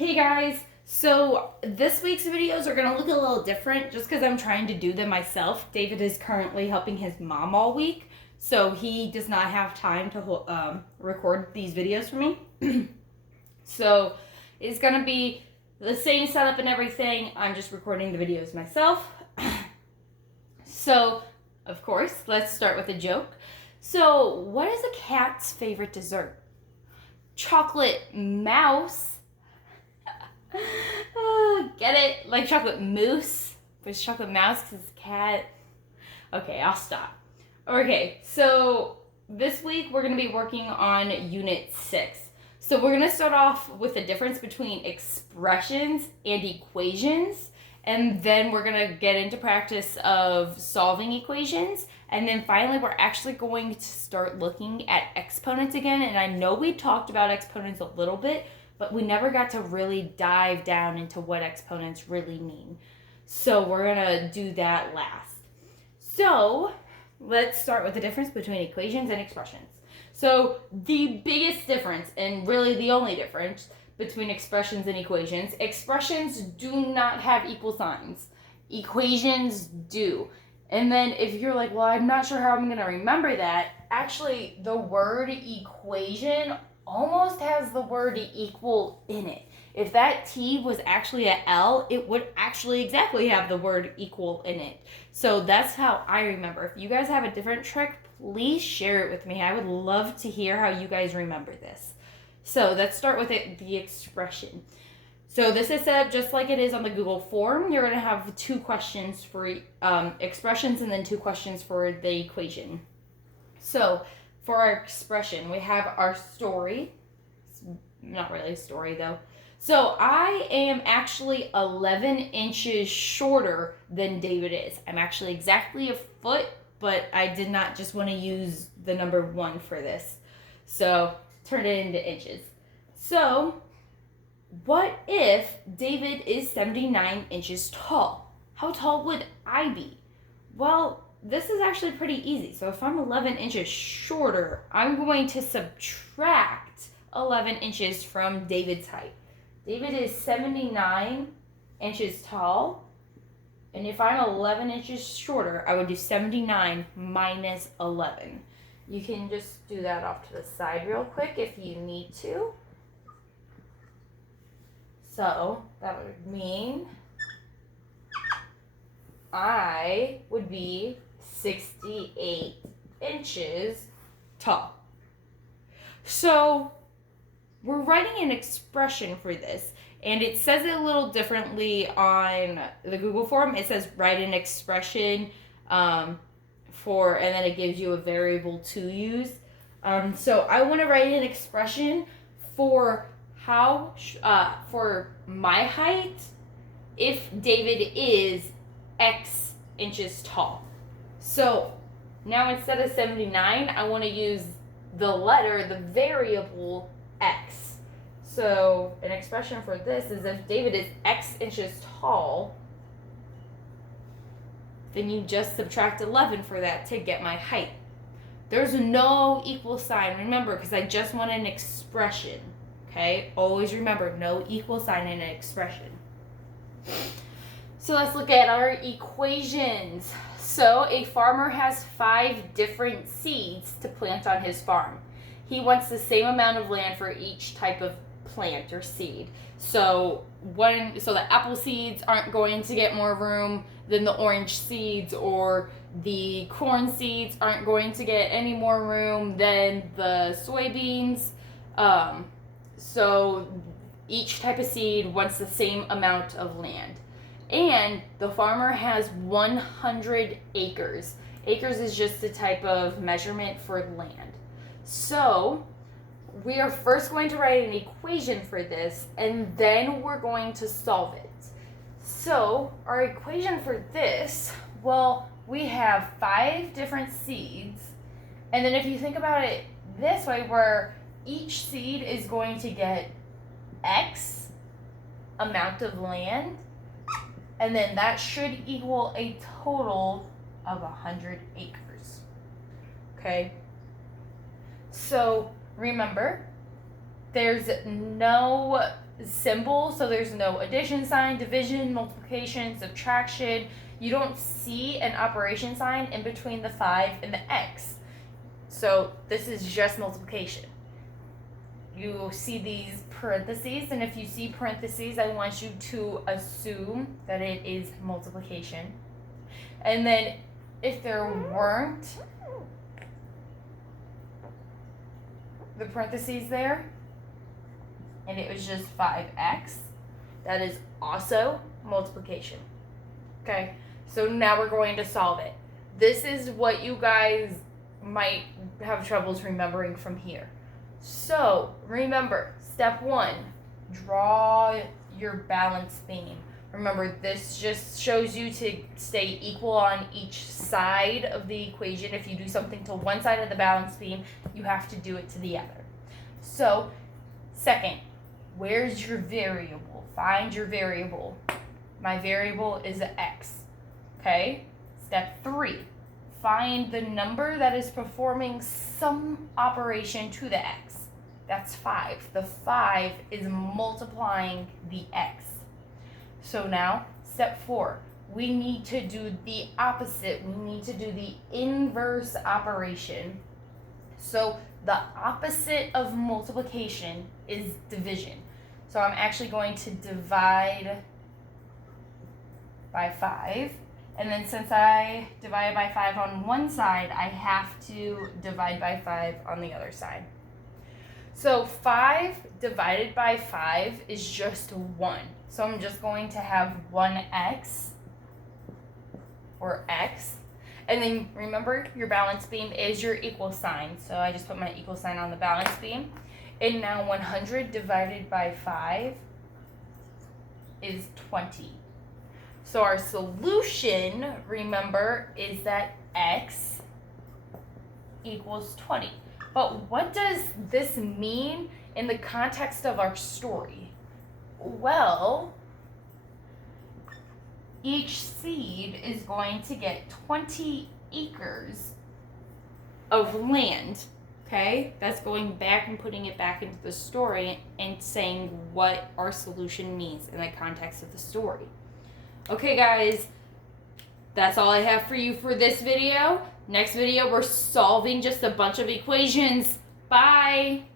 Hey guys, so this week's videos are gonna look a little different just because I'm trying to do them myself. David is currently helping his mom all week, so he does not have time to record these videos for me. So it's gonna be the same setup and everything. I'm just recording the videos myself. So, of course, let's start with a joke. So, what is a cat's favorite dessert? Chocolate mouse. Get it? Like chocolate mousse, but it's chocolate mouse because it's a cat. Okay, I'll stop. Okay, so this week we're going to be working on Unit 6. So we're going to start off with the difference between expressions and equations, and then we're going to get into practice of solving equations, and then finally we're actually going to start looking at exponents again. And I know we talked about exponents a little bit, but we never got to really dive down into what exponents really mean. So we're gonna do that last. So let's start with the difference between equations and expressions. So the biggest difference, and really the only difference between expressions and expressions do not have equal signs. Equations do. And then if you're like, well, I'm not sure how I'm gonna remember that, actually the word equation almost has the word equal in it. If that T was actually a L, it would actually exactly have the word equal in it. So that's how I remember. If you guys have a different trick, please share it with me. I would love to hear how you guys remember this. So let's start with the expression. So this is set up just like it is on the Google form. You're going to have 2 questions for expressions and then 2 questions for the equation. So for our expression, we have our story. It's not really a story though. So I am actually 11 inches shorter than David is. I'm actually exactly a foot, but I did not just want to use the number 1 for this. So turn it into inches. So what if David is 79 inches tall? How tall would I be? Well, this is actually pretty easy. So if I'm 11 inches shorter, I'm going to subtract 11 inches from David's height. David is 79 inches tall. And if I'm 11 inches shorter, I would do 79 minus 11. You can just do that off to the side real quick if you need to. So that would mean I would be 68 inches tall. So we're writing an expression for this, and it says it a little differently on the Google form. It says write an expression and then it gives you a variable to use. So I want to write an expression for for my height if David is X inches tall. So now instead of 79, I want to use the variable X. So an expression for this is if David is X inches tall, then you just subtract 11 for that to get my height. There's no equal sign, remember, because I just want an expression. Okay, always remember, no equal sign in an expression. So let's look at our equations. So a farmer has 5 different seeds to plant on his farm. He wants the same amount of land for each type of plant or seed. So the apple seeds aren't going to get more room than the orange seeds, or the corn seeds aren't going to get any more room than the soybeans. So each type of seed wants the same amount of land. And the farmer has 100 acres. Acres is just a type of measurement for land. So we are first going to write an equation for this, and then we're going to solve it. So our equation for this, well, we have 5 different seeds. And then if you think about it this way, where each seed is going to get X amount of land, and then that should equal a total of 100 acres. Okay? So remember, there's no symbol, so there's no addition sign, division, multiplication, subtraction. You don't see an operation sign in between the 5 and the x. So this is just multiplication. You see these parentheses, and if you see parentheses, I want you to assume that it is multiplication. And then if there weren't the parentheses there, and it was just 5x, that is also multiplication. Okay, so now we're going to solve it. This is what you guys might have troubles remembering from here. So remember, step 1, draw your balance beam. Remember, this just shows you to stay equal on each side of the equation. If you do something to one side of the balance beam, you have to do it to the other. So, second, where's your variable? Find your variable. My variable is x. Okay? Step 3, find the number that is performing some operation to the x. That's 5. The 5 is multiplying the x. So now, step 4, we need to do the opposite. We need to do the inverse operation. So the opposite of multiplication is division. So I'm actually going to divide by 5. And then since I divided by 5 on one side, I have to divide by 5 on the other side. So 5 divided by 5 is just 1. So I'm just going to have 1x, or x. And then remember, your balance beam is your equal sign. So I just put my equal sign on the balance beam. And now 100 divided by 5 is 20. So our solution, remember, is that x equals 20. But what does this mean in the context of our story? Well, each seed is going to get 20 acres of land, okay? That's going back and putting it back into the story and saying what our solution means in the context of the story. Okay, guys, that's all I have for you for this video. Next video, we're solving just a bunch of equations. Bye!